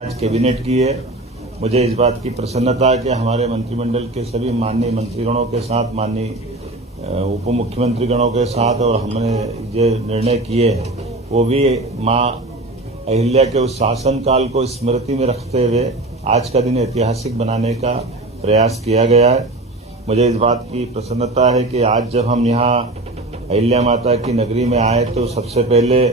आज कैबिनेट की है। मुझे इस बात की प्रसन्नता है कि हमारे मंत्रिमंडल के सभी माननीय मंत्रीगणों के साथ, माननीय उप मुख्यमंत्रीगणों के साथ, और हमने जो निर्णय किए हैं वो भी मां अहिल्या के उस शासनकाल को स्मृति में रखते हुए आज का दिन ऐतिहासिक बनाने का प्रयास किया गया है। मुझे इस बात की प्रसन्नता है कि आज जब हम यहाँ अहिल्या माता की नगरी में आए तो सबसे पहले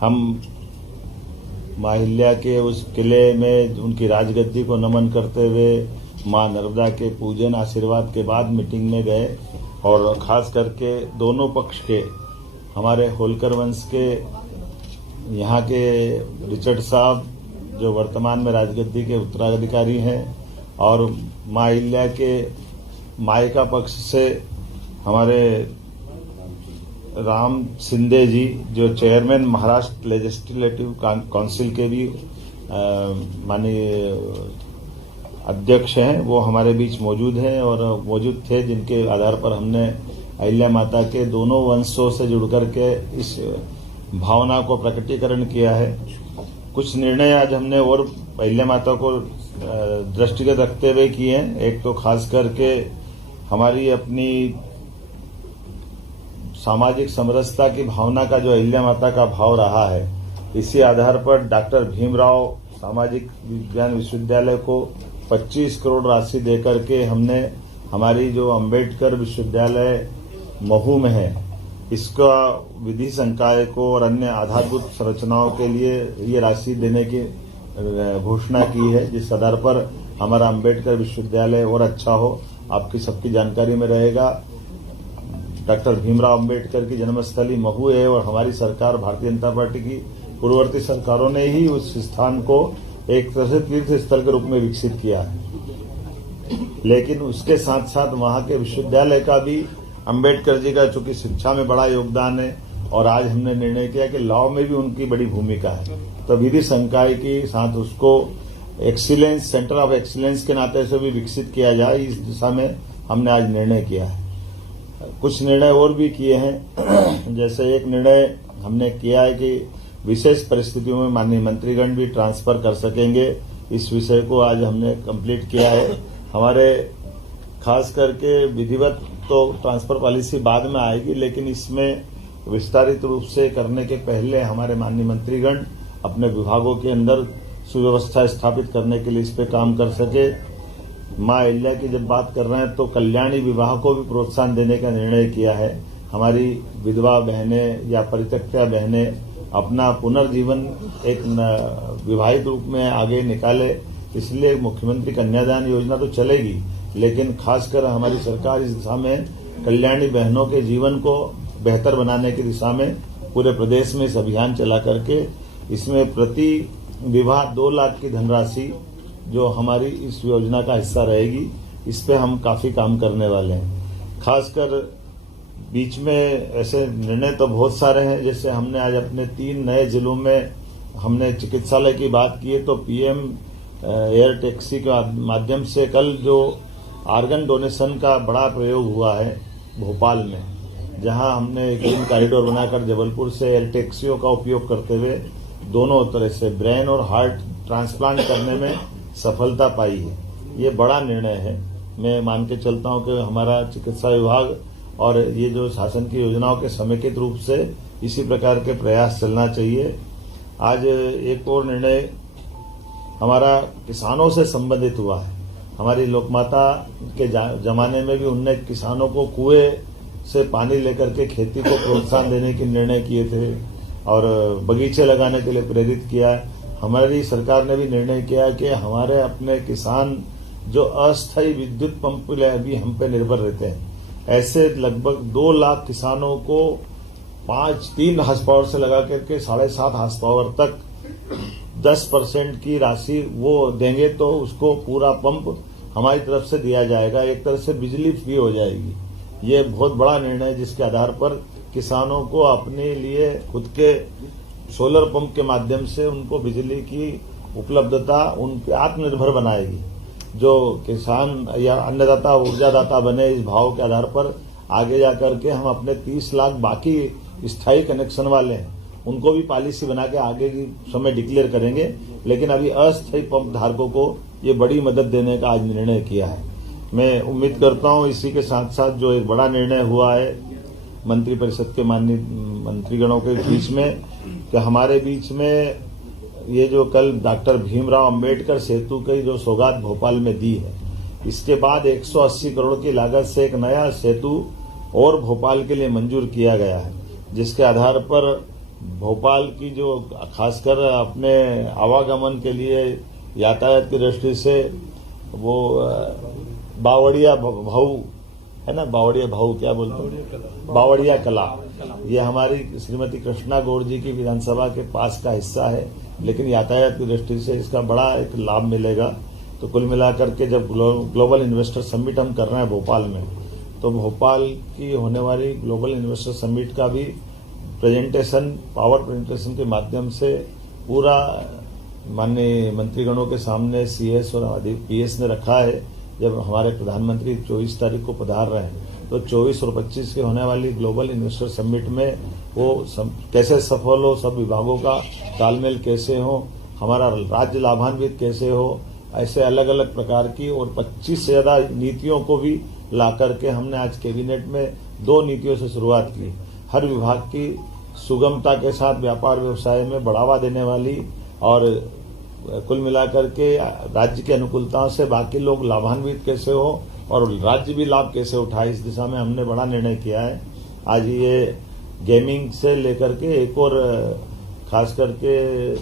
हम मां अहिल्या के उस किले में उनकी राजगद्दी को नमन करते हुए मां नर्मदा के पूजन आशीर्वाद के बाद मीटिंग में गए, और खास करके दोनों पक्ष के हमारे होलकर वंश के यहाँ के रिचर्ड साहब जो वर्तमान में राजगद्दी के उत्तराधिकारी हैं, और मां अहिल्या के मायका पक्ष से हमारे राम शिंदे जी जो चेयरमैन महाराष्ट्र लेजिस्लेटिव काउंसिल के भी माननीय अध्यक्ष हैं, वो हमारे बीच मौजूद हैं और मौजूद थे, जिनके आधार पर हमने अहिल्या माता के दोनों वंशों से जुड़कर के इस भावना को प्रकटीकरण किया है। कुछ निर्णय आज हमने और अहिल्या माता को दृष्टिगत रखते हुए किए हैं। एक तो खास करके हमारी अपनी सामाजिक समरसता की भावना का जो अहिल्या माता का भाव रहा है, इसी आधार पर डॉक्टर भीमराव सामाजिक विज्ञान विश्वविद्यालय को 25 करोड़ राशि देकर के हमने हमारी जो अंबेडकर विश्वविद्यालय महू में है, इसका विधि संकाय को और अन्य आधारभूत संरचनाओं के लिए ये राशि देने की घोषणा की है, जिस आधार पर हमारा अंबेडकर विश्वविद्यालय और अच्छा हो। आपकी सबकी जानकारी में रहेगा, डॉक्टर भीमराव अंबेडकर की जन्मस्थली महू है और हमारी सरकार भारतीय जनता पार्टी की पूर्ववर्ती सरकारों ने ही उस स्थान को एक तरह से तीर्थ स्थल के रूप में विकसित किया है। लेकिन उसके साथ साथ वहां के विश्वविद्यालय का भी अंबेडकर जी का चूंकि शिक्षा में बड़ा योगदान है, और आज हमने निर्णय किया कि लॉ में भी उनकी बड़ी भूमिका है, तो विधि संकाय के साथ उसको एक्सीलेंस, सेंटर ऑफ एक्सीलेंस के नाते से भी विकसित किया जाए, इस दिशा में हमने आज निर्णय किया है। कुछ निर्णय और भी किए हैं, जैसे एक निर्णय हमने किया है कि विशेष परिस्थितियों में माननीय मंत्रीगण भी ट्रांसफर कर सकेंगे। इस विषय को आज हमने कंप्लीट किया है। हमारे खास करके विधिवत तो ट्रांसफर पॉलिसी बाद में आएगी, लेकिन इसमें विस्तारित रूप से करने के पहले हमारे माननीय मंत्रीगण अपने विभागों के अंदर सुव्यवस्था स्थापित करने के लिए इस पे काम कर सके। मां अहिल्या की जब बात कर रहे हैं तो कल्याणी विवाह को भी प्रोत्साहन देने का निर्णय किया है। हमारी विधवा बहनें या परित्यक्ता बहनें अपना पुनर्जीवन एक विवाहित रूप में आगे निकाले, इसलिए मुख्यमंत्री कन्यादान योजना तो चलेगी, लेकिन खासकर हमारी सरकार इस दिशा में कल्याणी बहनों के जीवन को बेहतर बनाने की दिशा में पूरे प्रदेश में इस अभियान चला करके इसमें प्रति विवाह 2 लाख की धनराशि जो हमारी इस योजना का हिस्सा रहेगी, इस पे हम काफी काम करने वाले हैं। खासकर बीच में ऐसे निर्णय तो बहुत सारे हैं, जैसे हमने आज अपने 3 नए जिलों में हमने चिकित्सालय की बात की है, तो पीएम एयर टैक्सी के माध्यम से कल जो आर्गन डोनेशन का बड़ा प्रयोग हुआ है भोपाल में, जहां हमने ग्रीन कॉरिडोर बनाकर जबलपुर से एयर टैक्सियों का उपयोग करते हुए दोनों तरह से ब्रेन और हार्ट ट्रांसप्लांट करने में सफलता पाई है। ये बड़ा निर्णय है। मैं मान के चलता हूं कि हमारा चिकित्सा विभाग और ये जो शासन की योजनाओं के समेकित रूप से इसी प्रकार के प्रयास चलना चाहिए। आज एक और निर्णय हमारा किसानों से संबंधित हुआ है। हमारी लोकमाता के जमाने में भी उनने किसानों को कुएं से पानी लेकर के खेती को प्रोत्साहन देने के निर्णय किए थे और बगीचे लगाने के लिए प्रेरित किया। हमारी सरकार ने भी निर्णय किया कि हमारे अपने किसान जो अस्थायी विद्युत पंप भी हम पे निर्भर रहते हैं, ऐसे लगभग 2 लाख किसानों को 3 हार्स पावर से लगा करके 7.5 हार्स पावर तक 10% की राशि वो देंगे, तो उसको पूरा पंप हमारी तरफ से दिया जाएगा। एक तरह से बिजली फ्री हो जाएगी। ये बहुत बड़ा निर्णय है, जिसके आधार पर किसानों को अपने लिए खुद के सोलर पंप के माध्यम से उनको बिजली की उपलब्धता उनके आत्मनिर्भर बनाएगी। जो किसान या अन्नदाता ऊर्जादाता बने, इस भाव के आधार पर आगे जाकर के हम अपने 30 लाख बाकी स्थायी कनेक्शन वाले हैं उनको भी पॉलिसी बना के आगे की समय डिक्लेयर करेंगे। लेकिन अभी अस्थायी पंप धारकों को ये बड़ी मदद देने का आज निर्णय किया है। मैं उम्मीद करता हूं इसी के साथ साथ जो एक बड़ा निर्णय हुआ है मंत्रिपरिषद के माननीय मंत्रीगणों के बीच में, कि हमारे बीच में ये जो कल डॉक्टर भीमराव अंबेडकर सेतु की जो सौगात भोपाल में दी है, इसके बाद 180 करोड़ की लागत से एक नया सेतु और भोपाल के लिए मंजूर किया गया है, जिसके आधार पर भोपाल की जो खासकर अपने आवागमन के लिए यातायात की दृष्टि से वो बावड़िया भाऊ है ना, बावड़िया भाऊ क्या बोलते हैं, बावड़िया कला, ये हमारी श्रीमती कृष्णा गौड़ जी की विधानसभा के पास का हिस्सा है, लेकिन यातायात की दृष्टि से इसका बड़ा एक लाभ मिलेगा। तो कुल मिलाकर के जब ग्लोबल इन्वेस्टर समिट हम कर रहे हैं भोपाल में, तो भोपाल की होने वाली ग्लोबल इन्वेस्टर समिट का भी प्रेजेंटेशन, पावर प्रेजेंटेशन के माध्यम से पूरा माननीय मंत्रीगणों के सामने सीएस और पीएस ने रखा है। जब हमारे प्रधानमंत्री 24 तारीख को पधार रहे हैं, तो 24 और 25 के होने वाली ग्लोबल इन्वेस्टर समिट में वो कैसे सफल हो, सब विभागों का तालमेल कैसे हो, हमारा राज्य लाभान्वित कैसे हो, ऐसे अलग अलग प्रकार की और 25 से ज्यादा नीतियों को भी ला करके हमने आज कैबिनेट में 2 नीतियों से शुरुआत की। हर विभाग की सुगमता के साथ व्यापार व्यवसाय में बढ़ावा देने वाली और कुल मिलाकर के राज्य की अनुकूलताओं से बाकी लोग लाभान्वित कैसे हो और राज्य भी लाभ कैसे उठाए, इस दिशा में हमने बड़ा निर्णय किया है। आज ये गेमिंग से लेकर के एक और खास करके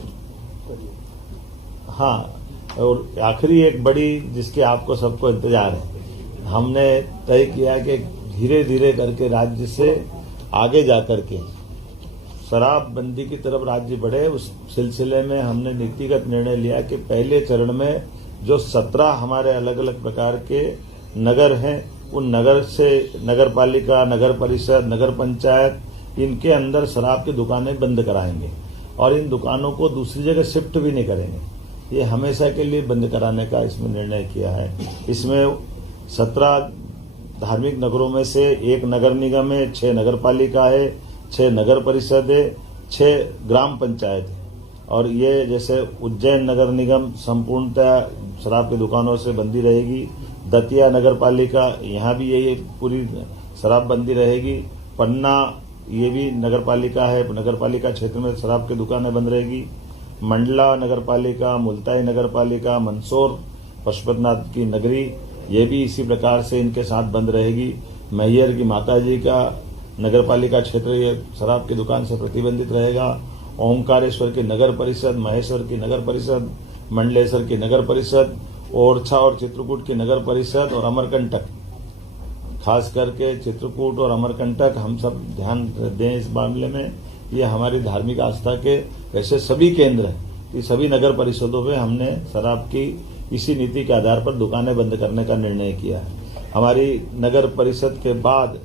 और आखिरी एक बड़ी जिसके आपको सबको इंतजार है, हमने तय किया कि धीरे धीरे करके राज्य से आगे जाकर के शराबबंदी की तरफ राज्य बढ़े। उस सिलसिले में हमने नीतिगत निर्णय लिया कि पहले चरण में जो 17 हमारे अलग अलग प्रकार के नगर हैं, उन नगर से नगर पालिका, नगर परिषद, नगर पंचायत, इनके अंदर शराब की दुकानें बंद कराएंगे और इन दुकानों को दूसरी जगह शिफ्ट भी नहीं करेंगे। ये हमेशा के लिए बंद कराने का इसमें निर्णय किया है। इसमें 17 धार्मिक नगरों में से 1 नगर निगम है, 6 नगर पालिका है, 6 नगर परिषद है, 6 ग्राम पंचायत है। और ये जैसे उज्जैन नगर निगम संपूर्णतः शराब की दुकानों से बंदी रहेगी। दतिया नगर पालिका, यहाँ भी यही पूरी शराब बंदी रहेगी। पन्ना ये भी नगर पालिका है, नगर पालिका क्षेत्र में शराब की दुकानें बंद रहेगी। मंडला नगर पालिका, मुल्ताई नगर पालिका, मंदसौर पशुपतिनाथ की नगरी, ये भी इसी प्रकार से इनके साथ बंद रहेगी। मैहर की माताजी का नगर पालिका क्षेत्र ये शराब की दुकान से प्रतिबंधित रहेगा। ओंकारेश्वर की नगर परिषद, महेश्वर की नगर परिषद, मंडलेश्वर की नगर परिषद, ओरछा और चित्रकूट की नगर परिषद और अमरकंटक, खास करके चित्रकूट और अमरकंटक हम सब ध्यान दें इस मामले में। ये हमारी धार्मिक आस्था के वैसे सभी केंद्र हैं, ये सभी नगर परिषदों में हमने शराब की इसी नीति के आधार पर दुकानें बंद करने का निर्णय किया है। हमारी नगर परिषद के बाद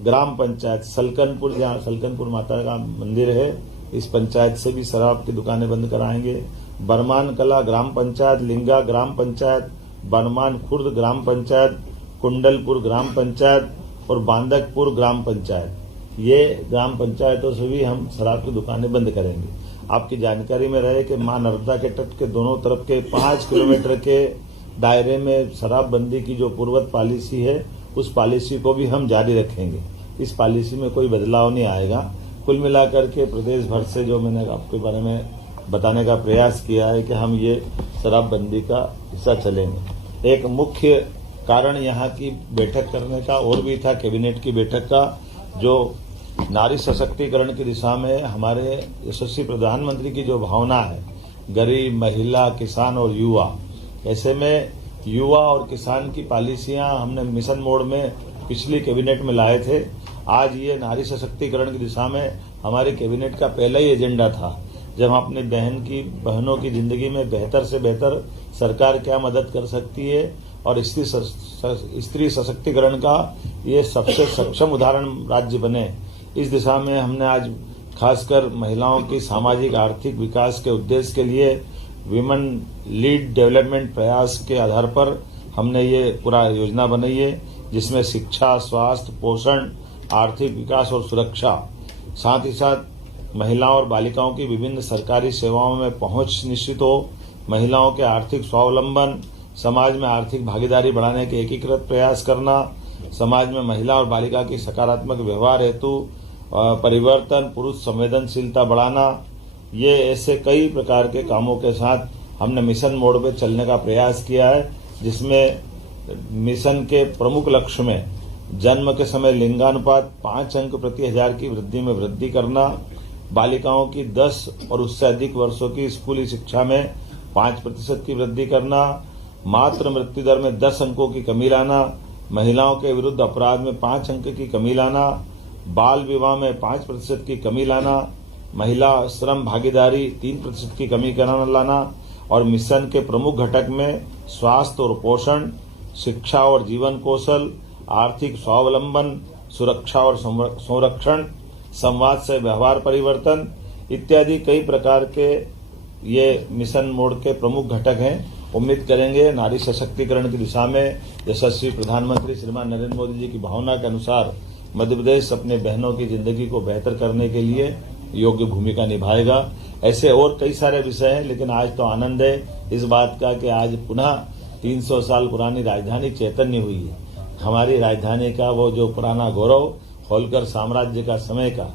ग्राम पंचायत सलकनपुर, जहाँ सलकनपुर माता का मंदिर है, इस पंचायत से भी शराब की दुकानें बंद कराएंगे। बरमान कला ग्राम पंचायत, लिंगा ग्राम पंचायत, बरमान खुर्द ग्राम पंचायत, कुंडलपुर ग्राम पंचायत और बांदकपुर ग्राम पंचायत, ये ग्राम पंचायतों से भी हम शराब की दुकानें बंद करेंगे। आपकी जानकारी में रहे कि मां नर्मदा के तट के दोनों तरफ के 5 किलोमीटर के दायरे में शराबबंदी की जो पूर्वत पॉलिसी है, उस पॉलिसी को भी हम जारी रखेंगे। इस पॉलिसी में कोई बदलाव नहीं आएगा। कुल मिलाकर के प्रदेश भर से जो मैंने आपके बारे में बताने का प्रयास किया है कि हम ये शराबबंदी का हिस्सा चलेंगे। एक मुख्य कारण यहाँ की बैठक करने का और भी था, कैबिनेट की बैठक का, जो नारी सशक्तिकरण की दिशा में हमारे यशस्वी प्रधानमंत्री की जो भावना है, गरीब, महिला, किसान और युवा, ऐसे में युवा और किसान की पॉलिसियां हमने मिशन मोड में पिछली कैबिनेट में लाए थे। आज ये नारी सशक्तिकरण की दिशा में हमारे कैबिनेट का पहला ही एजेंडा था, जब हम अपनी बहनों की जिंदगी में बेहतर से बेहतर सरकार क्या मदद कर सकती है और स्त्री सशक्तिकरण का ये सबसे सक्षम उदाहरण राज्य बने, इस दिशा में हमने आज खासकर महिलाओं की सामाजिक आर्थिक विकास के उद्देश्य के लिए विमेन लीड डेवलपमेंट प्रयास के आधार पर हमने ये पूरा योजना बनाई है, जिसमें शिक्षा, स्वास्थ्य, पोषण, आर्थिक विकास और सुरक्षा, साथ ही साथ महिलाओं और बालिकाओं की विभिन्न सरकारी सेवाओं में पहुंच निश्चित हो, महिलाओं के आर्थिक स्वावलंबन, समाज में आर्थिक भागीदारी बढ़ाने के एकीकृत प्रयास करना, समाज में महिला और बालिका की सकारात्मक व्यवहार हेतु परिवर्तन, पुरुष संवेदनशीलता बढ़ाना, ये ऐसे कई प्रकार के कामों के साथ हमने मिशन मोड पे चलने का प्रयास किया है, जिसमें मिशन के प्रमुख लक्ष्य में जन्म के समय लिंगानुपात 5 अंक प्रति हजार की वृद्धि में वृद्धि करना, बालिकाओं की 10 और उससे अधिक वर्षों की स्कूली शिक्षा में 5% की वृद्धि करना, मातृ मृत्यु दर में 10 अंकों की कमी लाना, महिलाओं के विरुद्ध अपराध में 5 अंक की कमी लाना, बाल विवाह में 5% की कमी लाना, महिला श्रम भागीदारी 3% की कमी लाना और मिशन के प्रमुख घटक में स्वास्थ्य और पोषण, शिक्षा और जीवन कौशल, आर्थिक स्वावलंबन, सुरक्षा और संरक्षण, संवाद से व्यवहार परिवर्तन इत्यादि कई प्रकार के ये मिशन मोड के प्रमुख घटक हैं। उम्मीद करेंगे नारी सशक्तिकरण की दिशा में यशस्वी प्रधानमंत्री श्रीमान नरेंद्र मोदी जी की भावना के अनुसार मध्य प्रदेश अपने बहनों की जिंदगी को बेहतर करने के लिए योग्य भूमिका निभाएगा। ऐसे और कई सारे विषय हैं, लेकिन आज तो आनंद है इस बात का कि आज पुनः 300 साल पुरानी राजधानी चैतन्य हुई है। हमारी राजधानी का वो जो पुराना गौरव होलकर साम्राज्य का समय का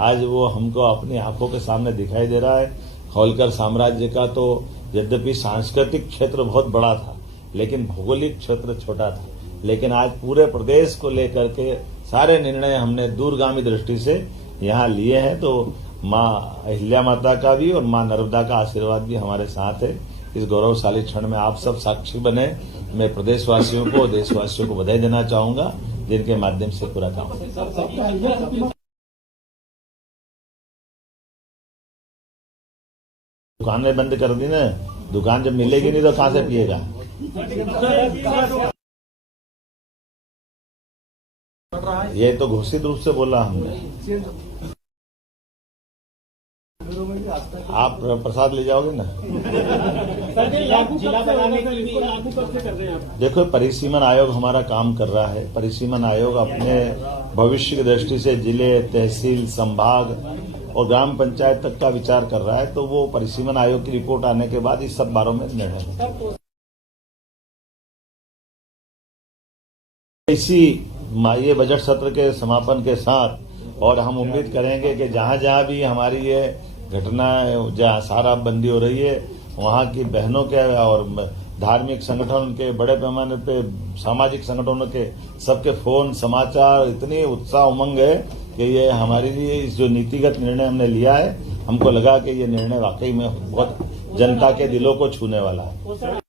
आज वो हमको अपनी आंखों के सामने दिखाई दे रहा है। होलकर साम्राज्य का तो यद्यपि सांस्कृतिक क्षेत्र बहुत बड़ा था, लेकिन भौगोलिक क्षेत्र छोटा था, लेकिन आज पूरे प्रदेश को लेकर के सारे निर्णय हमने दूरगामी दृष्टि से यहाँ लिए हैं। तो माँ अहिल्या माता का भी और माँ नर्मदा का आशीर्वाद भी हमारे साथ है। इस गौरवशाली क्षण में आप सब साक्षी बने। मैं प्रदेशवासियों को, देशवासियों को बधाई देना चाहूंगा, जिनके माध्यम से पूरा काम दुकानें बंद कर दी ना, दुकान जब मिलेगी नहीं तो कहां से पिएगा। ये तो घोषित रूप से बोला हमने। आप प्रसाद ले जाओगे ना। जिला बनाने के लिए लागू कब से कर रहे हैं आप? देखो, परिसीमन आयोग हमारा काम कर रहा है। परिसीमन आयोग अपने भविष्य की दृष्टि से जिले, तहसील, संभाग और ग्राम पंचायत तक का विचार कर रहा है। तो वो परिसीमन आयोग की रिपोर्ट आने के बाद इस सब बारों में निर्णय होगा। इसी ये बजट सत्र के समापन के साथ और हम उम्मीद करेंगे कि जहां जहां भी हमारी ये घटना जहां शराबबंदी हो रही है, वहां की बहनों के और धार्मिक संगठन के, बड़े पैमाने पे सामाजिक संगठनों के सबके फोन, समाचार, इतनी उत्साह उमंग है कि ये हमारे लिए इस जो नीतिगत निर्णय हमने लिया है, हमको लगा कि ये निर्णय वाकई में बहुत जनता के दिलों को छूने वाला है।